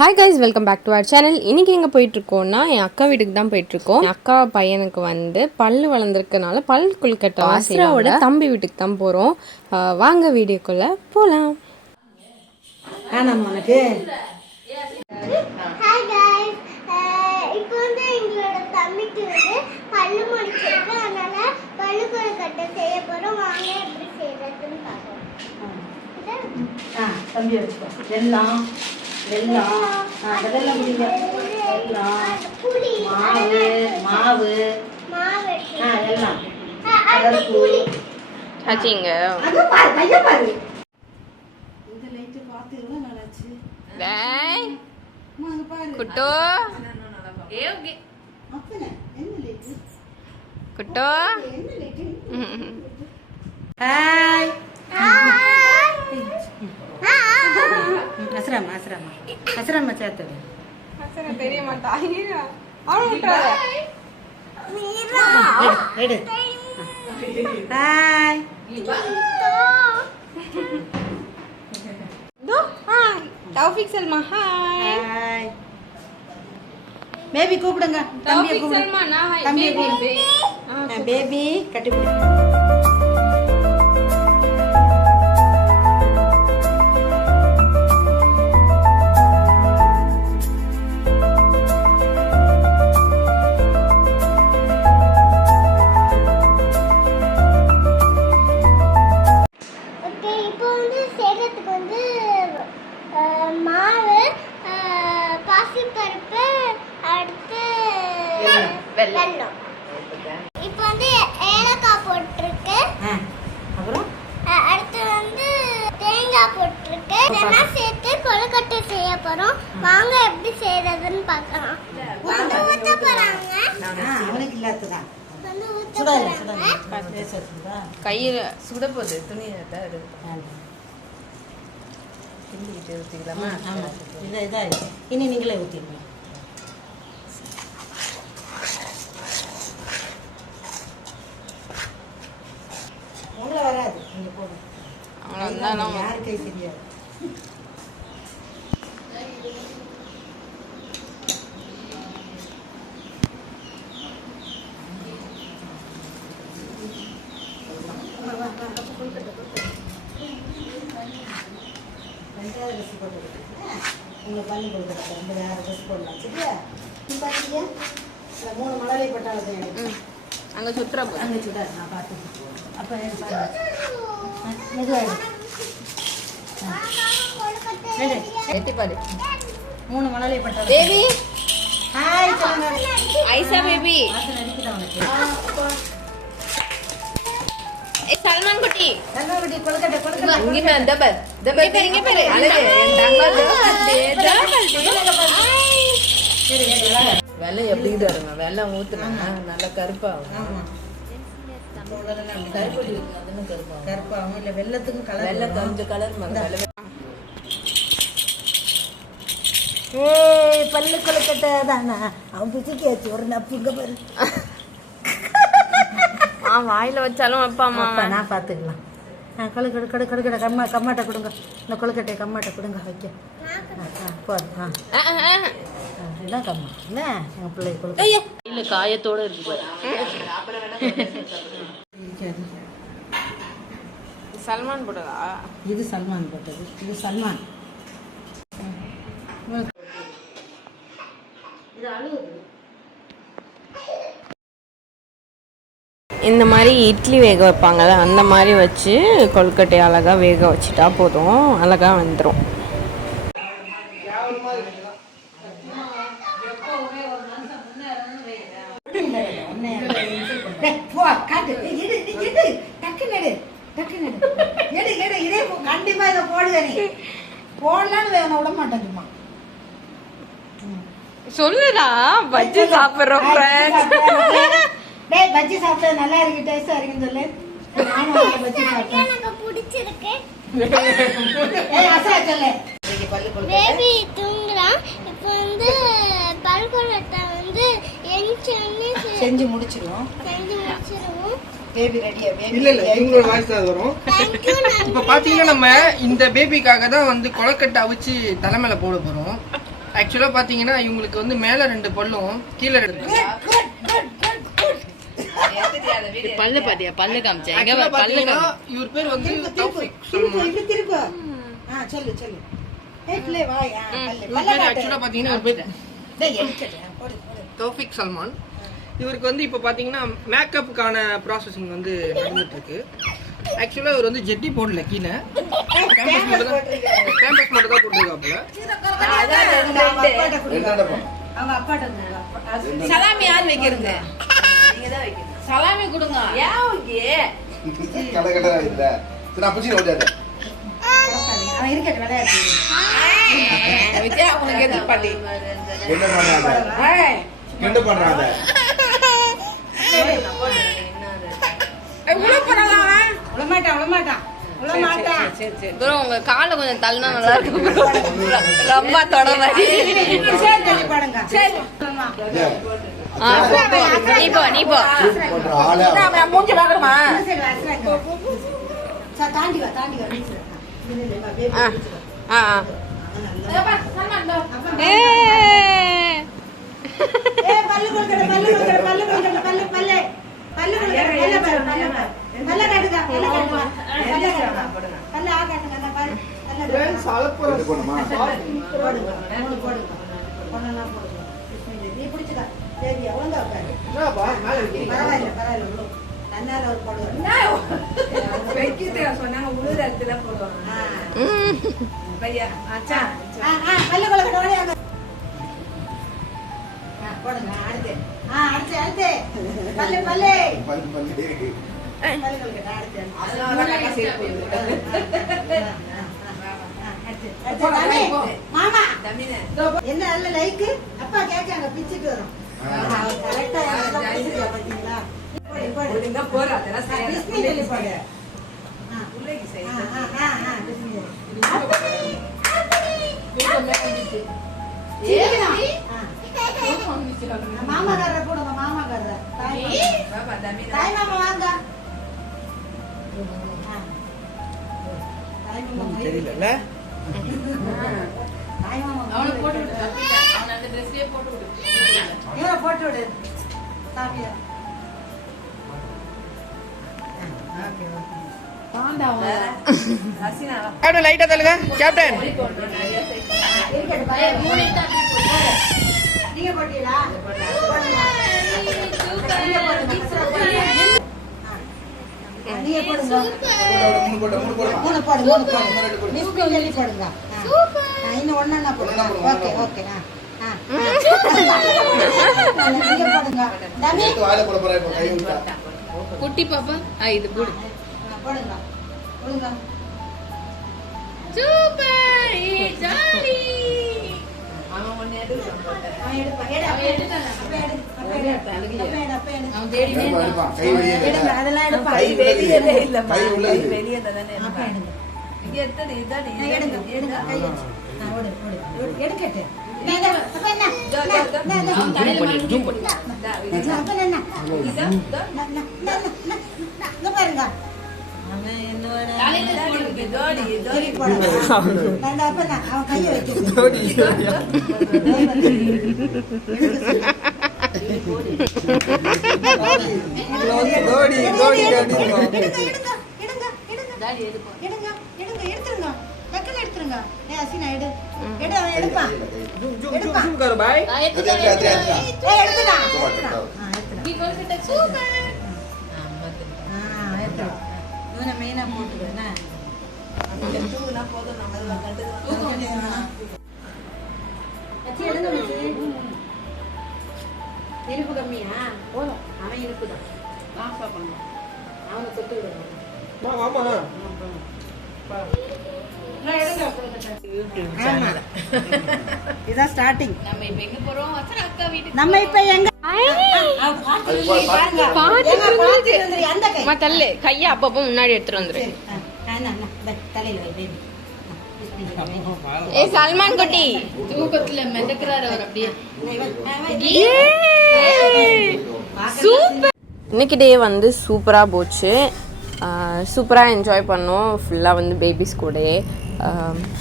Hi guys, welcome back to our channel. இன்றைக்கி எங்கே போயிட்டுருக்கோன்னா என் அக்கா வீட்டுக்கு தான் போயிட்டுருக்கோம். என் அக்கா பையனுக்கு வந்து பல் வளர்ந்துருக்கனால பல் கொழுக்கட்டை ஆசிராவோட தம்பி வீட்டுக்கு தான் போகிறோம். வாங்க வீடியோக்குள்ளே போகலாம். ஹாய் गाइस, இப்போ வந்து எங்களோட தம்பிக்கு வந்து பல்லு முடிச்சிருக்கு. அதனால பல்லு கொழுக்கட்டை செய்ய போறோம். வாங்க எப்படி செய்யறதுன்னு பார்க்கலாம். தம்பி வச்சுக்கோ. வெல்லம் அதெல்லாம் முடியுங்க. வெல்லம், மாவு மாவு எல்லாம் ஆச்சுங்க. அது பாரு, கையை பாரு. இந்த லைட் பார்த்து எவ்வளவு நல்லாச்சு. குட்டோ குட்டோ ஹாய் அசராமா சேர்த்து தெரிய மாட்டா. எடு. Hi Taufiq Salma. Hi hi baby கூப்பிடுங்க. தம்பியை கூப்பிடுங்க. தம்பியை கூப்பிடுங்க. பேபி கட்டி வெல்லம். இப்போ வந்து ஏலக்காய் போட்டுருக்கு. அப்புறம் அடுத்து வந்து தேங்காய் போட்டுருக்கு. இதெல்லாம் சேர்த்து கொழுக்கட்டை செய்ய போறோம். வாங்க எப்படி செய்யறதுன்னு பார்க்கலாம். ஊத்த போறாங்க. அவனுக்கு இல்லாததான் கையில் சுட போகுது. துணியை தான் கிண்டிக்கிட்டு ஊற்றிக்கலாமா? இதா இனி நீங்களே ஊற்றிடலாம். உங்களை வராது. நீங்க போடுங்க. யாரு கை தெரியாது. ரெண்டாவது ட்ரெஸ் போட்டு உங்களை பண்ணி கொடுக்குறேன். ரெண்டு வேறு ட்ரெஸ் போடலாம். சரியா? நீ பார்த்தியா? இல்லை 3 மழலை பட்டாளத்தை அங்கே சுற்றுறா அங்கே சுட நான் பார்த்து. அப்போ மெதுவாக எட்டி பாரு. 3 மழலை பட்டாளம். பேபி ஹாய் சொல்லுங்க. ஐசா பேபி. அடிக்குதா உனக்கு? சல்மான் குட்டி தங்கக்குட்டி கொழுக்கட்டை கொழுக்கட்டை இங்க பாரு. தபர் இங்க பாரு. அழகு வெள்ளம் எப்படி தருங்க. வெள்ளம் ஊத்துனா நல்லா கருப்பாகும். கருப்பாகும். இல்லை வெள்ளத்துக்கும் கலர். வெள்ளம் கொஞ்சம் கலர் பல்லு கொழுக்கட்டை தானா? அவன் பிச்சுக்கியாச்சு ஒரு நப்பு. இங்க பாரு. வாயில வச்சாலும் அப்பாமா நான் பார்த்துக்கலாம். கொழுக்கட்டை கொழுக்கட்டை கம்மாட்டை கொடுங்க. இந்த கொழுக்கட்டையை கம்மாட்டை கொடுங்க வைக்க. போதும். இதுதான் கம்மா. என்ன எங்கள் பிள்ளை கொழுக்கட்டை இல்ல காயத்தோட இருக்கு. சல்மான் போட்டதா? இது சல்மான் போட்டது. இது சல்மான். இது அழுகுது. இந்த மாதிரி இட்லி வேக வைப்பாங்கல்ல, அந்த மாதிரி வச்சு கொழுக்கட்டை அழகாக வேக வச்சுட்டா போதும், அழகாக வந்துடும். கண்டிப்பா இதை போடுவேன். நீ போடலான்னு விட மாட்டேங்குமா? சொல்லுடா. பஜ்ஜி சாப்பிட்றோம். டேய் பஜ்ஜி சாப்பிட்டது நல்லா இருக்கு, டேஸ்டா இருக்குன்னு சொல்லு. நானும் பஜ்ஜி சாப்பிட்டேன். எனக்கு பிடிச்சிருக்கு. ஏய் அசரா சொல்லு. பேபி தூங்குறான். இப்போ வந்து பல் கொழுக்கட்டை வந்து செஞ்சு முடிச்சிடுவோம். பேபி ரெடியா? இல்ல இவங்களோட வாய்ஸ் தான் வரும். இப்ப பாத்தீங்கன்னா நம்ம இந்த பேபிக்காக தான் வந்து கொழுக்கட்டை அவிச்சு தலைமையில போட போறோம். ஆக்சுவலாக பார்த்தீங்கன்னா இவங்களுக்கு வந்து மேலே 2 பல்லும் கீழே 2 பல்லு பாத்தியா பல்லு காமிச்சேன் எங்க Actually பல்லு பாத்தீங்கன்னா இவர் பேர் வந்து தௌஃபிக் சல்மான். சொல்லு சொல்லு ஏப்லே வாய் இவர் பேர் ஆக்சுவலாக பார்த்தீங்கன்னா இவர் பேர் தௌஃபிக் சல்மான். இவருக்கு வந்து இப்போ பார்த்தீங்கன்னா மேக்கப்புக்கான ப்ராசஸிங் வந்து நடந்துட்டு இருக்கு. ஆக்சுவலாக இவர் வந்து ஜெட்டி போடல கீழே, கேம்பஸ் மட்டும் தான் போட்டுருக்காப்புல. அவங்க அப்பாட்ட சலாமி யார் வைக்கிறது? நீங்க தான் வைக்கணும். சலாமி கொடுங்க. ஏன் ஓகே? கடை இல்ல சரி நான் புடிச்சு ஓடியாத அவன் இருக்கட்டும் விளையாட்டு விஜயா உங்களுக்கு எது பாட்டி? என்ன பண்றாங்க என்ன பண்றாங்க உள்ள போறாங்க அவன். விழமாட்டான் சரி சரி. ப்ரோ உங்க காலை கொஞ்சம் தள்ளினா நல்லா இருக்கும் bro. ரொம்ப தொட மாதிரி சரி தள்ளி பாடுங்க சரி நீ போ பண்ற ஆளே நான் மூஞ்சி பார்க்கணுமா? சரி வாசறாங்க சார் தாண்டி வா பல்லு கொள்கட பல்ல காட்டுங்க பல்ல ஆ காட்டுங்க அந்த பல்ல Friends, அலப்புறம். ரெண்டு பொண்ணுமா போடுங்க பொண்ணெல்லாம் போடுங்க நீ பிடிச்சுக்க சரி ஒழுங்கா உட்காரு என்னப்பா மேலே வைக்கிறீங்க? பரவாயில்ல உள்ள தன்னால ஒரு போடுவாங்க வைக்கிட்டு சொன்னாங்க உழுத இடத்துல போடுவாங்க. பையா அச்சா பல்ல கொள்கட ஓடியாங்க போடுங்க அடுத்து அடுத்து பல்லு பல்லு பல்லு கொள்கட அடுத்து அதனால தான் சேர்ப்பு. மாமா தமிழ் என்ன நல்ல லைக் அப்பா கேட்காங்க பிச்சுட்டு வரும் கரெக்டா பாத்தீங்களா ஒழுங்கா போற அதெல்லாம் பிஸ்மி சொல்லி போடு உள்ளேக்கு சரி. மாமாக்காரர போடுங்க மாமாக்காரர பாப்பா தமிழ் தாய் மாமா வாங்க தாய் மாமா தெரியல தாய் மாமா அவனை போட்டு விடு. அவன் அந்த ட்ரெஸ்லயே போட்டு விடு. இவரை போட்டு விடு சாமியா ஓகே ஓகே ஹசீனா வா. கேப்டன் லைட்டா தள்ளுங்க கேப்டன். நீங்க போட்டீங்களா நீங்க போடுங்க மூணு போடு மிஸ்பி சொல்லி போடுங்க இன்னும் ஒண்ணா போடுங்க ஓகே ஓகே நீங்க போடுங்க தம்பி வாயில போட போறா இப்ப கை விட்டா குட்டி பாப்பா இது போடு போடுங்க போடுங்க சூப்பர் ஜாலி அவன் ஒண்ணு எடுத்தான் போட்டான். அவன் எடுப்பான் அவன் தேடி எடுப்பான் கை வெளியே இல்ல. அதெல்லாம் எடுப்பான் கை வெளியவே இல்லம்மா. கை உள்ள கை இருக்கு. வெளியே தானே அப்ப இருப்பான். எடுங்க இங்க எடுத்தது இதானே எடுங்க எடுங்க கை வச்சு ஓடு எடுக்கட்டு அவன் தலையில ஜூம் பண்ணி பாருங்க அவன் என்னோட தலையில போடு. ஜோடி ஜோடி அவன் கையை வச்சு எடுத்துருங்க வெக்கல எடுத்துருங்க அசினா எடு அவன் எடுப்பான் ஜூம் கரு பாய். எடுத்துடா இவனை மெயினா போட்டுருவேன் தூக்குனா போதும் நம்ம கண்டு இனிப்பு கம்மியா போதும் அவன் இனிப்பு தான் காசா பண்ணுவோம். அவனை தொட்டு விடுவான் ஆமா இதான் ஸ்டார்டிங் நம்ம இப்ப எங்க போறோம்? அச்சா அக்கா வீட்டுக்கு நம்ம இப்ப எங்க அந்த கை அம்மா தள்ளு கையை அப்பப்போ முன்னாடி எடுத்துட்டு வந்துரு தலையில வை baby. ஏ சல்மான் குட்டி தூக்கத்துல மிதக்கிறாரு அவர் அப்படியே. சூப்பர். இன்னைக்கு டே வந்து சூப்பராக போச்சு. சூப்பராக என்ஜாய் பண்ணோம் ஃபுல்லாக வந்து பேபிஸ் கூடயே.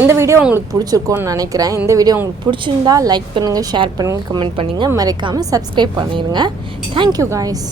இந்த வீடியோ உங்களுக்கு பிடிச்சிருக்கோன்னு நினைக்கிறேன். இந்த வீடியோ உங்களுக்கு பிடிச்சிருந்தா லைக் பண்ணுங்கள், ஷேர் பண்ணுங்கள், கமெண்ட் பண்ணுங்கள், மறக்காமல் சப்ஸ்கிரைப் பண்ணிடுங்க. Thank you guys.